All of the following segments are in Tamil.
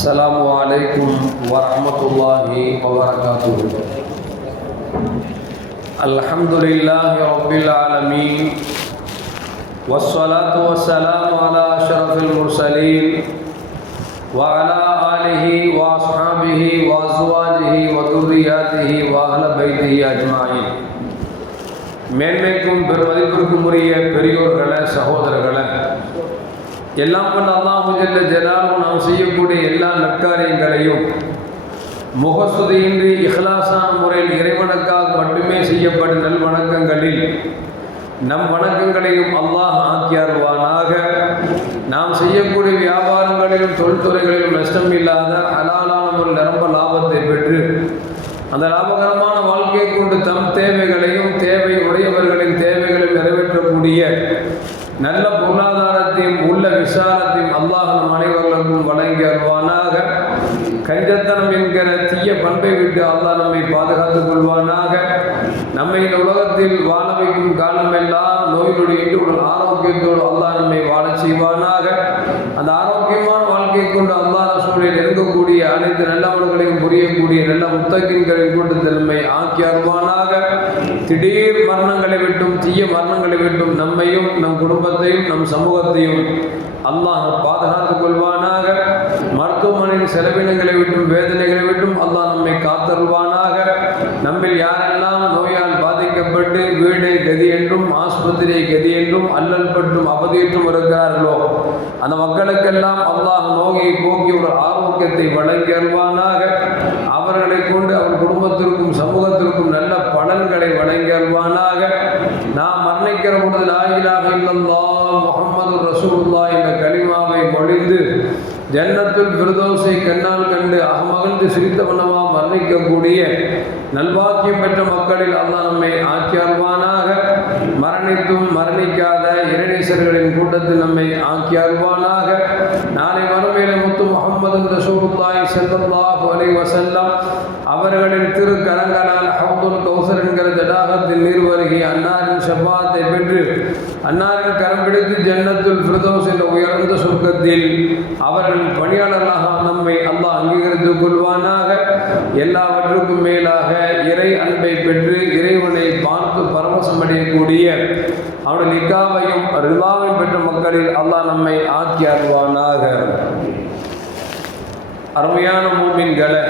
السلام عليكم ورحمة الله وبركاته الحمد لله رب العالمين والصلاة والسلام على أشرف المرسلين وعلى آله وأصحابه وأزواجه وذرياته وأهل بيته أجمعين மேன்மைக்கும் பெருமதிப்பிற்கும் உரிய பெரியோர்களே சகோதரர்களே எல்லாம் பண்ண அல்லாஹு ஜெல்ல ஜலாலும் நாம் செய்யக்கூடிய எல்லா நற்காரியங்களையும் முகஸ்துதியின்றி இஹ்லாசான முறையில் இறைவனுக்காக மட்டுமே செய்யப்படும் நல் வணக்கங்களில் நம் வணக்கங்களையும் அல்லாஹ் ஆக்கியாருவானாக. நாம் செய்யக்கூடிய வியாபாரங்களிலும் தொழில்துறைகளிலும் நஷ்டம் இல்லாத அலாலான ஒரு நிரம்ப லாபத்தை பெற்று அந்த லாபகரமான வாழ்க்கையை கொண்டு தம் தேவைகளையும் தேவை உடையவர்களின் தேவைகளையும் நிறைவேற்றக்கூடிய நல்ல பொருளாதாரத்தையும் உள்ள விசாலத்தையும் அல்லாஹ் நம் அனைவர்களுக்கும் வழங்கி அருவானாக கஞ்சத்தனம் என்கிற தீய பண்பை விட்டு அல்லாஹ் நம்மை பாதுகாத்துக் கொள்வானாக. நம்மை இந்த உலகத்தில் வாழ வைக்கும் காலமெல்லாம் நோய்களுடைய உங்கள் ஆரோக்கியத்தோடு அல்லாஹ் நம்மை வாழ செய்வானாக. அந்த ஆரோக்கியமான வாழ்க்கையை கொண்டு அல்லாஹ் ரசூலில் இருக்கக்கூடிய அனைத்து நல்லவர்களையும் புரியக்கூடிய நல்ல முத்தகின்களின் கொண்டு தன்மை ஆக்கி அருவானாக திடீர் மரணங்களை விட்டும் தீய மரணங்களை விட்டும் நம்மையும் நம் குடும்பத்தையும் நம் சமூகத்தையும் அல்லாஹ் பாதுகாத்துக் கொள்வானாக. மருத்துவமனையின் செலவினங்களை விட்டும் வேதனைகளை விட்டும் அல்லாஹ் நம்மை காத்தருள்வானாக. நம்மில் யாரை பாதிக்கப்பட்டு வீடை கதி என்றும் ஆஸ்பத்திரியை கதி என்றும் அல்லல் பட்டும் அவதியற்றும் இருக்கிறார்களோ அந்த மக்களுக்கெல்லாம் அல்லாஹ் நோயை போக்கி ஒரு ஆரோக்கியத்தை வழங்கி அருள்வானாக. அவர்களை கொண்டு அவர் குடும்பத்திற்கும் சமூகத்திற்கும் நல்ல பலன்களை வழங்கி அருள்வானாக. நாம் மரணிக்கிற பொழுது லாயிலாக இல்லல்லா முகமது ரசூல்லா என்ற கலிமாவை மொழிந்து ஜன்னத்துல் பிரதோசை கண்ணால் கண்டு அகமகிழ்ந்து சிரித்த வண்ணமாக மரணிக்கக்கூடிய நல்வாக்கியம் பெற்ற மக்களில் அல்லாஹ் நம்மை ஆக்கி மரணித்தும் மரணிக்காத இறைநேசர்களின் கூட்டத்தில் நம்மை ஆக்கி நாளை மறுமையில முத்து முகமது ரசூலுல்லாய் செல்லல்லாஹு அலைஹி வஸல்லம் அவர்களின் திரு கரங்களால் ஹவுதுல் கௌசர் என்கிற ஜடாகத்தில் நீர் வருகி அன்னாரின் செவ்வாத்தை பெற்று அன்னாரின் கரம் பிடித்து ஜன்னத்துல் ஃபிரதோஸ் என்ற உயர்ந்த சொர்க்கத்தில் அவர்கள் பணியாளர்களாக நம்மை அல்லாஹ் அங்கீகரித்துக் கொள்வானாக. எல்லாவற்றுக்கும் மேலாக இறை அன்பை பெற்று இறைவனை பார்த்து பரவசமடையக்கூடிய அவனுடைய நிக்காவையும் ரிவாவையும் பெற்ற மக்களில் அல்லாஹ் நம்மை ஆக்கி அருவானாக அருமையான மூமின்களை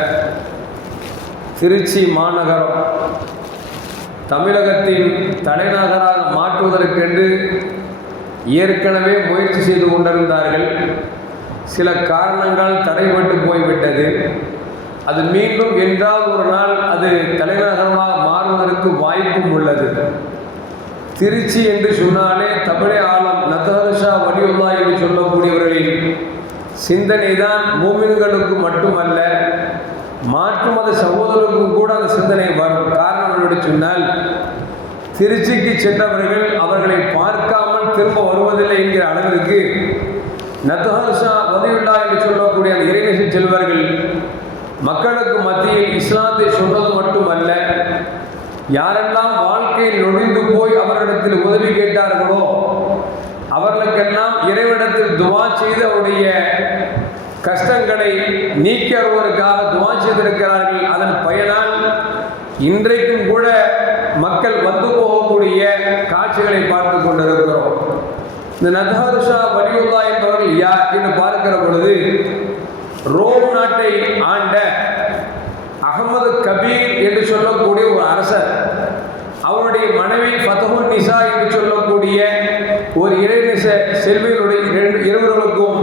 திருச்சி மாநகரம். தமிழகத்தின் தலைநகராக மாற்றுவதற்கென்று ஏற்கனவே முயற்சி செய்து கொண்டிருந்தார்கள். சில காரணங்கள் தடைபட்டு போய்விட்டது. அது மீண்டும் என்றால் ஒரு நாள் அது தலைநகரமாக மாறுவதற்கு வாய்ப்பும் உள்ளது. திருச்சி என்று சொன்னாலே தமிழை ஆழம். நத்தஹர்ஷா வலியுல்லா என்று சொல்லக்கூடியவர்களின் சிந்தனை தான் மூமின்களுக்கு மட்டுமல்ல மாற்று மத சகோதரருக்கும் கூட அந்த சிந்தனை வரும். காரணம் என்று சொன்னால் திருச்சிக்கு சென்றவர்கள் அவர்களை பார்க்காமல் திரும்ப வருவதில்லை என்கிற அளவிற்கு நத்தஹர்ஷா வதியுல்லா என்று சொல்லக்கூடிய அந்த இறைநேசி செல்வர்கள் மக்களுக்கு மத்தியில் இஸ்லாத்தை சொன்னது மட்டுமல்ல யாரெல்லாம் வாழ்க்கையில் நொழிந்து போய் அவரிடத்தில் உதவி கேட்டார்களோ அவர்களுக்கெல்லாம் இறைவனிடத்தில் துவா செய்து அவருடைய கஷ்டங்களை நீக்கி வருவதற்காக துவா செய்திருக்கிறார்கள். அதன் பயனால் இன்றைக்கும் கூட மக்கள் வந்து போகக்கூடிய காட்சிகளை பார்த்து கொண்டிருக்கிறோம். இந்த நதாருஷா வலியுல்லா என்பவர்கள் யார் என்று பார்க்கிற பொழுது ரோம் நாட்டை ஆண்ட அகமது கபீர் என்று சொல்லக்கூடிய ஒரு அரசர் அவருடைய மனைவி ஃபதஹுல் நிசா என்று சொல்லக்கூடிய ஒரு இளைநிச செல்வியருடைய இரண்டு இருவர்களுக்கும்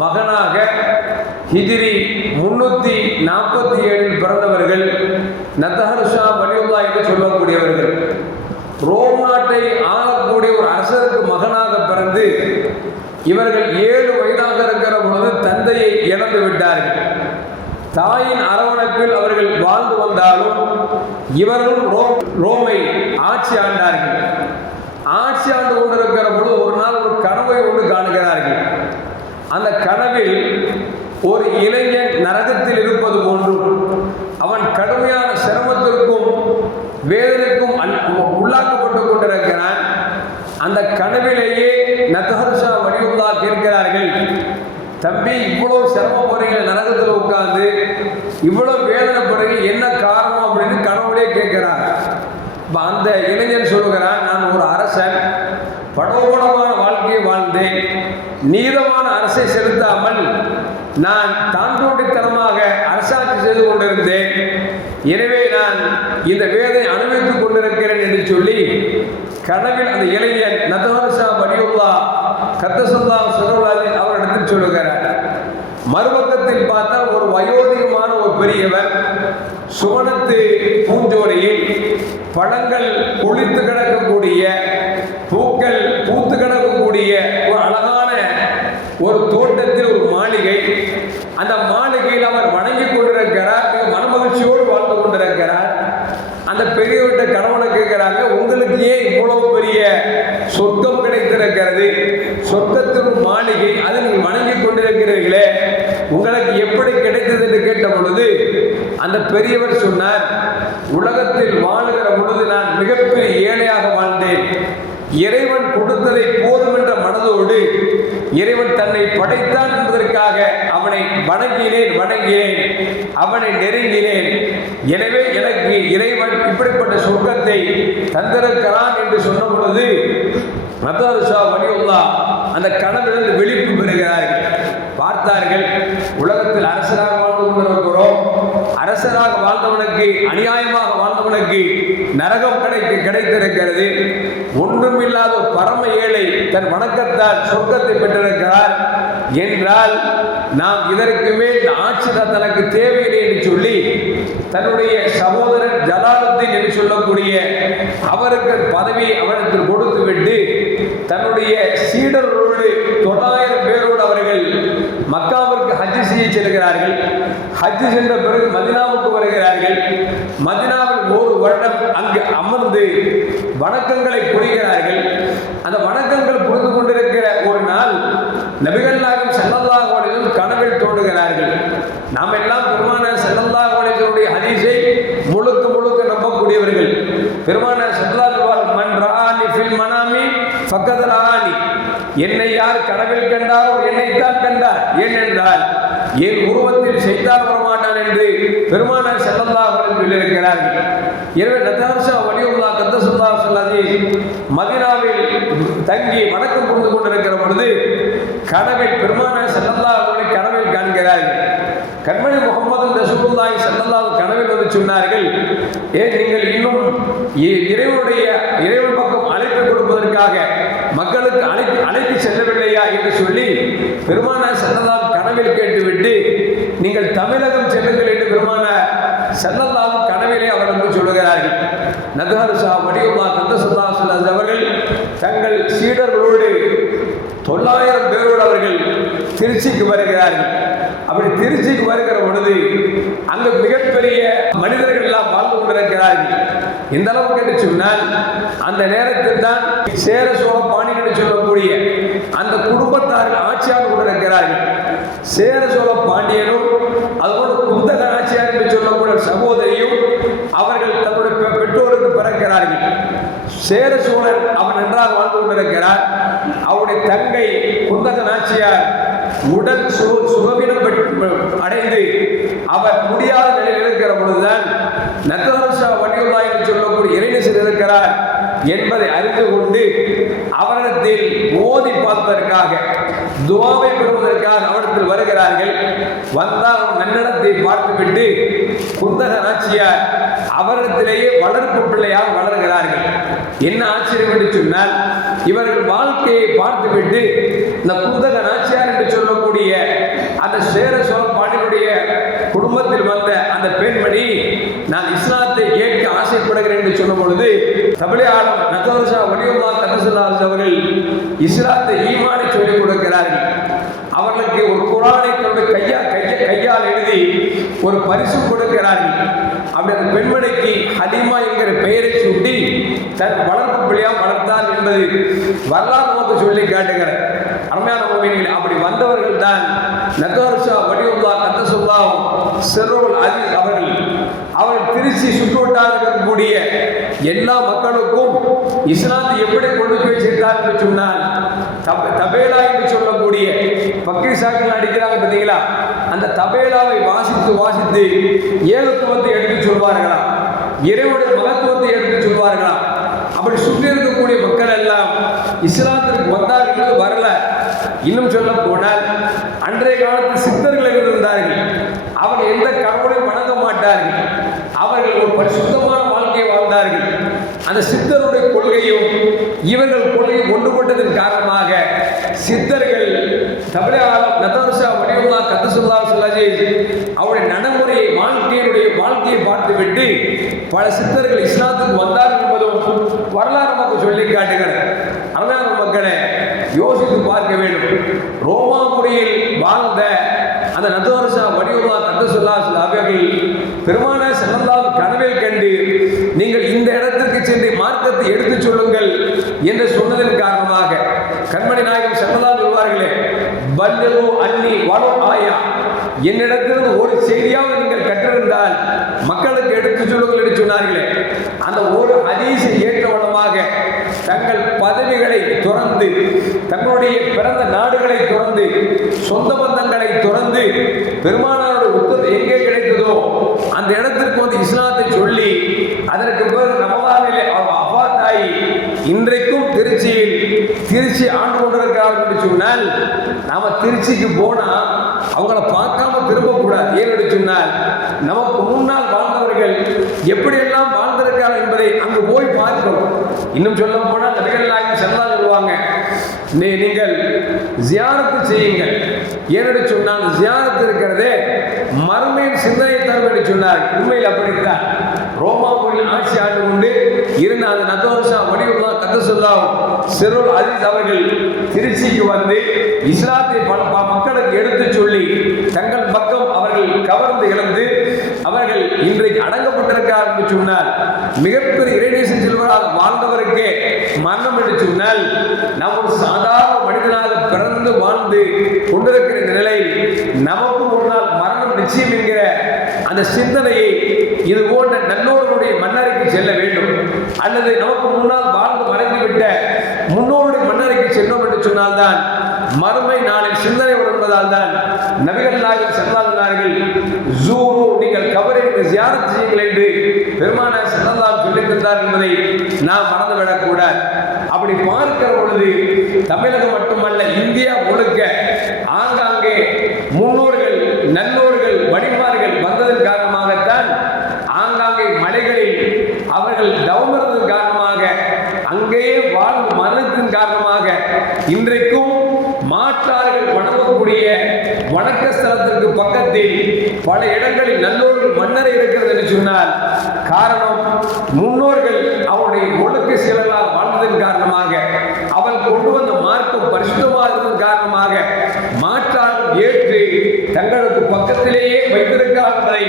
மகனாக ஹிஜிரி முன்னூற்றி நாற்பத்தி ஏழில் பிறந்தவர்கள் நத்தஹர்ஷா வலியுல்லா என்று சொல்லக்கூடியவர்கள். ரோம் நாட்டை ஆளக்கூடிய ஒரு அரசருக்கு மகனாக பிறந்து இவர்கள் ஏழு வயதாக இருக்கிற பொழுது தந்தையை இழந்து விட்டார்கள். தாயின் அரவணைப்பில் அவர்கள் வாழ்ந்து வந்தாலும் இவர்களும் ரோம் ரோமை ஆட்சி ஆண்டார்கள். ஆட்சி ஆண்டு கொண்டிருக்கிற பொழுது ஒரு நாள் ஒரு கனவை ஒன்று காணுகிறார்கள். அந்த கனவில் ஒரு இளைஞன் நரகத்தில் இருப்பது போன்றும் அவன் கடுமையான சிரமத்திற்கும் வேதனைக்கும் உள்ளாக்கப்பட்டு கொண்டிருக்கிறான். அந்த கனவிலேயே நத்தஹர்ஷா வடிவுல்லா கேட்கிறார்கள் தம்பி இவ்வளவு சிரமப்படுறீங்க நரகத்தில் உட்காந்து இவ்வளவு வேதனைப்படுறீங்க என்ன காரணம்? அப்படின்னு கனவுலே கேட்கிறார். இப்போ அந்த இளைஞன் சொல்லுகிறான் நான் ஒரு அரசன் படோபடமான வாழ்க்கையை வாழ்ந்தேன். நீதமான அரசை செலுத்த நான் தாண்டோடித்தனமாக அரசாட்சி செய்து கொண்டிருந்தேன். எனவே நான் இந்த வேதை அனுபவித்துக் கொண்டிருக்கிறேன் என்று சொல்லி கனவில் அந்த இளைஞன் நதஹர்ஷா வலியுல்லா கத்தசுல்லா சுரவாதி அவரிடத்தில் சொல்லுகிறார். மறுபக்கத்தில் பார்த்தா ஒரு வயோதிகமான ஒரு பெரியவர் சுவனத்து பூஞ்சோலையில் பழங்கள் குளித்து கிடக்கக்கூடிய பூக்கள் பூத்து கிடக்கக்கூடிய ஒரு அழகான ஒரு தோட்டத்தில் ஒரு மாளிகை அந்த மாளிகையில் அவர் வணங்கி கொண்டிருக்கிறார் மிக மனமகிழ்ச்சியோடு வாழ்ந்து கொண்டிருக்கிறார் அந்த பெரியவர்கிட்ட கணவனை கேட்கிறாங்க உங்களுக்கு ஏன் இவ்வளவு பெரிய சொர்க்கம் கிடைத்திருக்கிறது சொர்க்கத்தின் ஒரு மாளிகை அதை நீங்கள் வணங்கி கொண்டிருக்கிறீர்களே உங்களுக்கு எப்படி கிடைத்தது என்று கேட்ட பொழுது அந்த பெரியவர் சொன்னார் உலகத்தில் வாழுகிற பொழுது நான் மிகப்பெரிய ஏழையாக வாழ்ந்தேன். இறைவன் கொடுத்ததை போதும் என்ற மனதோடு இறைவன் தன்னை படைத்தான் என்பதற்காக அவனை வணங்கினேன் வணங்கினேன். அவனை நெருங்கினேன். எனவே எனக்கு இறைவன் இப்படிப்பட்ட சொர்க்கத்தை தந்திருக்கிறான் என்று சொன்ன பொழுது மதரசா வலியுல்லா அந்த கனவிலிருந்து விழிப்பு பெறுகிறார்கள். பார்த்தார்கள். உலகத்தில் அரசராக வாழ்ந்து கொண்டிருக்கிறோம் அரசராக வாழ்ந்தவனுக்கு அநியாயமாக வாழ்ந்தவனுக்கு நரகம் கிடைத்து கிடைத்திருக்கிறது. ஒன்றுமில்லாத பரம ஏழை தன் வணக்கத்தால் சொர்க்கத்தை பெற்றிருக்கிறார் என்றால் நாம் இதற்கு மேல் ஆட்சி தான் தனக்கு தேவையில்லை என்று சொல்லி தன்னுடைய சகோதரன் ஜலாலுத்தீன் என்று சொல்லக்கூடிய அவருக்கு பதவியை அவனுக்கு கொடுத்துவிட்டு தன்னுடைய சீடர்களோடு தொள்ளாயிரம் ஹஜ்ஜு சென்ற பிறகு மதினாவுக்கு வருகிறார்கள். மதினாவில் ஒரு வருடம் அங்கு அமர்ந்து வணக்கங்களை புரிகிறார்கள். அந்த வணக்கங்கள் புரிந்து கொண்டிருக்கிற ஒரு நாள் நபிகள் நாயகம் செல்லல்லாஹு கனவில் தோன்றுகிறார்கள். நாம் எல்லாம் பெருமான செல்லல்லா அலைஹினுடைய ஹதீஸை முழுக்க முழுக்க நம்பக்கூடியவர்கள். பெருமான செல்லா மன் ரஆனி ஃபில் மனாமி ஃபக்கத் ரஆனி என்னை யார் கனவில் கண்டாரோ என்னைத்தான் கண்டார்? ஏனென்றால் என் உருவத்தில் செய்தால் வரமாட்டான் என்று பெருமானார் செல்லல்லா அவர்கள் சொல்லியிருக்கிறார்கள் எனவே நதார்ஷா வலியுல்லா கந்தசுல்லா சொல்லாதி மதினாவில் தங்கி வணக்கம் புரிந்து கொண்டிருக்கிற பொழுது கனவில் பெருமானார் செல்லல்லா அவர்களை கனவில் காண்கிறார்கள் கண்மணி முகமது ரசூலுல்லாய் செல்லல்லா கனவில் வந்து சொன்னார்கள் ஏன் நீங்கள் இன்னும் இறைவனுடைய இறைவன் பக்கம் அழைப்பு கொடுப்பதற்காக மக்களுக்கு அழைத்து அழைத்து செல்லவில்லையா? என்று சொல்லி பெருமானார் செல்லல்லா கனவில் கேட்டுவிட்டு நீங்கள் தமிழகம் செல்லுங்கள் என்று பெருமானார் செல்லல்லாம் கனவிலே அவர்களுக்கு சொல்லுகிறார்கள். நகரசா வடிவமா கந்தசுதாசன் அவர்கள் தங்கள் சீடர்களோடு தொள்ளாயிரம் பேரோடு அவர்கள் திருச்சிக்கு வருகிறார்கள். அப்படி திருச்சிக்கு வருகிற பொழுது அங்கு மிகப்பெரிய மனிதர்கள் எல்லாம் வாழ்ந்து கொண்டிருக்கிறார்கள். இந்த அளவுக்கு என்று சொன்னால் அந்த நேரத்தில் தான் சேர சோழ பாணி என்று சொல்லக்கூடிய அந்த குடும்பத்தார்கள் சேர சோழ பாண்டியனும் அதோடு குந்தக ஆட்சியார் என்று சொல்லக்கூடிய சகோதரியும் அவர்கள் தன்னுடைய பெ- பெற்றோருக்கு பிறக்கிறார்கள். சேர சோழன் அவன் நன்றாக வாழ்ந்து கொண்டிருக்கிறார். அவருடைய தங்கை குந்தக நாச்சியார் உடல் சு சுகவீனம் அடைந்து அவர் முடியாத நிலையில் இருக்கிற பொழுதுதான் நத்தவரசா வடிவுல்லா என்று சொல்லக்கூடிய இறைநேசர் இருக்கிறார். என்பதை அறிந்து கொண்டு அவரிடத்தில் ஓதி பார்ப்பதற்காக துவாவை பெறுவதற்காக அவரிடத்தில் வருகிறார்கள். வந்தால் நன்னடத்தை பார்த்துவிட்டு குந்தக நாச்சியார் அவரிடத்திலேயே வளர்ப்பு பிள்ளையாக வளர்கிறார்கள். என்ன ஆச்சரியம் என்று சொன்னால் இவர்கள் வாழ்க்கையை பார்த்துவிட்டு இந்த குந்தக நாச்சியார் என்று சொல்லக்கூடிய அந்த சேர சோழ பாண்டியனுடைய குடும்பத்தில் வந்த அந்த பெண்மணி நான் இஸ்லாத்தை ஏற்க ஆசைப்படுகிறேன் என்று சொல்லும் பொழுது தமிழாளம் நத்தவசா வடிவமா தனசுல்லாஸ் அவர்கள் இஸ்லாத்தை ஈமானை சொல்லிக் கொடுக்கிறார்கள். அவர்களுக்கு ஒரு குரானை தன்னுடைய கையா கைய கையால் எழுதி ஒரு பரிசு கொடுக்கிறார்கள். அப்படி அந்த பெண்மணிக்கு ஹலிமா என்கிற பெயரை சூட்டி தன் வளர்ப்பு பிள்ளையா வளர்த்தார் என்பது வரலாறு நமக்கு சொல்லி காட்டுகிறேன் அருமையான மொழிகள் அப்படி வந்தவர்கள் தான் நகர்ஷா வடிவுல்லா கத்தசுல்லாவும் செரோல் அஜீஸ் அவர்கள். அவர்கள் திருச்சி சுற்றுவட்டார இருக்கக்கூடிய எல்லா மக்களுக்கும் இஸ்லாத்தை எப்படி கொண்டு போய் சேர்த்தார் என்று சொன்னால் தப- தபேலா என்று சொல்லக்கூடிய பக்ரி சாக்கள் அடிக்கிறாங்க பார்த்தீங்களா? அந்த தபேலாவை வாசித்து வாசித்து ஏகத்துவத்தை எடுத்து சொல்வார்களா? இறைவனுடைய மகத்துவத்தை எடுத்து சொல்வார்களா? அப்படி சுற்றி இருக்கக்கூடிய மக்கள் எல்லாம் இஸ்லாத்திற்கு வந்தார்கள் வரல. இன்னும் சொல்ல போனால் அன்றைய காலத்து சித்தர்கள் இருந்தார்கள் வாழ்ந்தார்கள். அவர்கள் ஒரு பரிசுத்தமான வாழ்க்கையை வாழ்ந்தார்கள். அந்த சித்தருடைய கொள்கையும் இவர்கள் கொள்கையும் ஒன்றுபட்டதன் காரணமாக சித்தர்கள் தமிழகம் நதர்ஷா வடிவல்லா கத்தசுல்லா சொல்லாஜி அவருடைய நடைமுறையை வாழ்க்கையினுடைய வாழ்க்கையை பார்த்துவிட்டு பல சித்தர்கள் இஸ்லாத்துக்கு வந்தார்கள் வரலாறு நமக்கு சொல்லி காட்டுகிறது அதனால் மக்களை யோசித்து பார்க்க வேண்டும். ரோமாபுரியில் வாழ்ந்த அந்த நதோரசா வடிவல்லா சொல்லா அவர்கள் பெருமான செல்லல்லாஹ் கனவில் கண்டு நீங்கள் இந்த இடத்திற்கு சென்று மார்க்கத்தை எடுத்துச் சொல்லுங்கள் என்று சொன்னதன் காரணமாக கண்மணி நாயகம் செல்லல்லா சொல்வார்களே பல்லு அன்னி வளம் ஆயா. என்னிடத்திலிருந்து ஒரு செய்தியாவது நீங்கள் கற்றிருந்தால் மக்களுக்கு எடுத்துச் சொல்லுங்கள் என்று சொன்னார்களே அந்த ஒரு ஹதீஸை ஏற்ற வண்ணமாக தங்கள் பதவிகளை துறந்து தங்களுடைய பிறந்த நாடுகளை துறந்து சொந்த பந்தங்களை துறந்து பெருமானாரோட உத்தரவு எங்கே கிடைத்ததோ அந்த இடத்திற்கு வந்து இஸ்லாத்தை சொல்லி அதற்கு பிறகு ரமதானிலே அபாத்தாயி இன்றைக்கும் திருச்சியில் திருச்சி ஆண்டு கொண்டிருக்கிறார் என்று சொன்னால் நாம திருச்சிக்கு போனா அவங்கள பார்க்காம திரும்பக்கூடாது. ஏன் என்று சொன்னால் நமக்கு முன்னால் வாழ்ந்தவர்கள் எப்படியெல்லாம் வாழ்ந்திருக்கிறார் என்பதை அங்கு போய் பார்க்கணும் இன்னும் சொல்ல போனால் நபிகள் நாயகம் செல்லா சொல்லுவாங்க நீ- நீங்கள் ஜியாரத்து செய்யுங்கள். ஏனென்று சொன்னால் ஜியாரத்து இருக்கிறதே மர்மையின் சிந்தனை தரும் என்று சொன்னார். உண்மையில் அப்படித்தான் ரோமாபுரியில் ஆட்சி ஆண்டு கொண்டு இருந்த அந்த நத்தோர்ஷா வடிவுல்லா சொல்லாவும் சிறுல் அஜித் அவர்கள் திருச்சிக்கு வந்து இஸ்லாத்தை பல ப- மக்களுக்கு எடுத்துச் சொல்லி தங்கள் பக்கம் அவர்கள் கவர்ந்து இழந்து அவர்கள் இன்றைக்கு அடங்கப்பட்டிருக்கிறார் என்று சொன்னால் மிக இறைநேசன் செல்வராக வாழ்ந்தவருக்கே மரணம் என்று சொன்னால் நாம் ஒரு சாதாரண மனிதனாக பிறந்து வாழ்ந்து கொண்டிருக்கிற இந்த நிலையில் நமக்கு ஒரு நாள் மரணம் நிச்சயம் என்கிற அந்த சிந்தனையை இது போன்ற நல்லோர்களுடைய மன்னரைக்கு செல்ல வேண்டும். அல்லது நமக்கு முன்னால் வாழ்ந்து மறைந்துவிட்ட முன்னோருடைய மன்னரைக்கு சென்றோம் என்று சொன்னால்தான் மறுமை நாளில் சிந்தனை வருவதால் தான் நபிகள் நாயகம் செல்லாதார்கள் ஜூரு நீங்கள் கபரை நீங்கள் ஜியாரத் செய்யுங்கள் என்று பெருமான செல்லலாம் சொல்லியிருந்தார் என்பதை நாம் மறந்துவிடக்கூடாது. அப்படி பார்க்கிற பொழுது தமிழகம் மட்டுமல்ல இந்தியா முழுக்க ஆங்காங்கே முன்னோர்கள் நல்லோர்கள் வழிபாடுகள் வந்ததன் காரணமாகத்தான் ஆங்காங்கே மலைகளில் அவர்கள் தவமிருந்ததன் காரணமாக அங்கேயே வாழ்ந்து மரணத்தின் காரணமாக இன்றைக்கும் மாற்றார்கள் வணங்கக்கூடிய வணக்க ஸ்தலத்திற்கு பக்கத்தில் பல இடங்களில் நல்லோர்கள் மன்னரை இருக்கிறது என்று சொன்னால் காரணம் முன்னோர்கள் அவருடைய ஒழுக்க செயலால் காரணமாக அவள் கொண்டு வந்த மார்க்கம் பரிசுத்தமாக காரணமாக மாற்றால் ஏற்று தங்களுக்கு பக்கத்திலேயே வைத்திருக்கிறார் என்பதை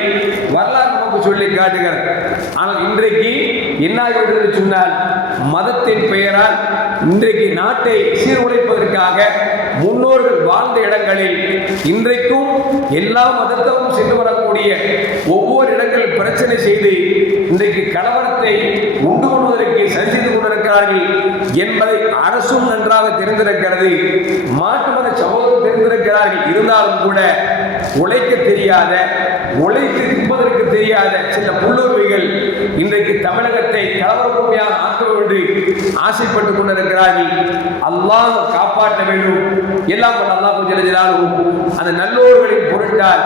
வரலாறு நமக்கு சொல்லி காட்டுகிறது. ஆனால் இன்றைக்கு என்ன சொன்னால் மதத்தின் பெயரால் இன்றைக்கு நாட்டை சீர்குலைப்பதற்காக முன்னோர்கள் வாழ்ந்த இடங்களில் இன்றைக்கும் எல்லா மதத்தவும் சென்று வரக்கூடிய ஒவ்வொரு இடங்களில் பிரச்சனை செய்து இன்றைக்கு கலவரத்தை உண்டு கொள்வதற்கு சரி செய்து கொண்டிருக்கிறார்கள் என்பதை அரசும் நன்றாக தெரிந்திருக்கிறது. மாற்று மத சகோதரர் தெரிந்திருக்கிறார்கள். இருந்தாலும் கூட உழைக்க தெரியாத உழைத்து தின்பதற்கு தெரியாத சில புல்லுரிமைகள் இன்றைக்கு தமிழகத்தை கலவர பூமியாக ஆக்க என்று ஆசைப்பட்டுக் கொண்டிருக்கிறார்கள். அல்லாஹ் காப்பாற்ற வேண்டும். எல்லாம் வல்ல அல்லாஹ் ஜலஜலாலும் அந்த நல்லோர்களின் பொருட்டால்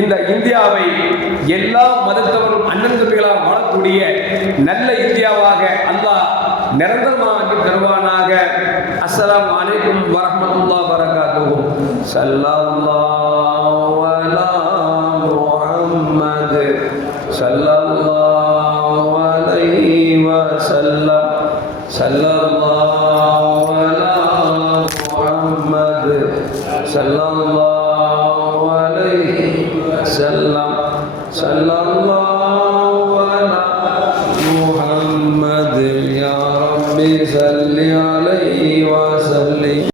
இந்த இந்தியாவை எல்லா மதத்தவரும் அண்ணன் தம்பிகளாக வாழக்கூடிய நல்ல இந்தியாவாக அல்லாஹ் நிரந்தரமாக்கி தருவானாக அஸ்ஸலாமு அலைக்கும் வரஹ்மத்துல்லாஹி வரகாத்துஹு ஸல்லல்லாஹு அலா முஹம்மது ஸல்லல்லாஹு அலைஹி வஸல்லம்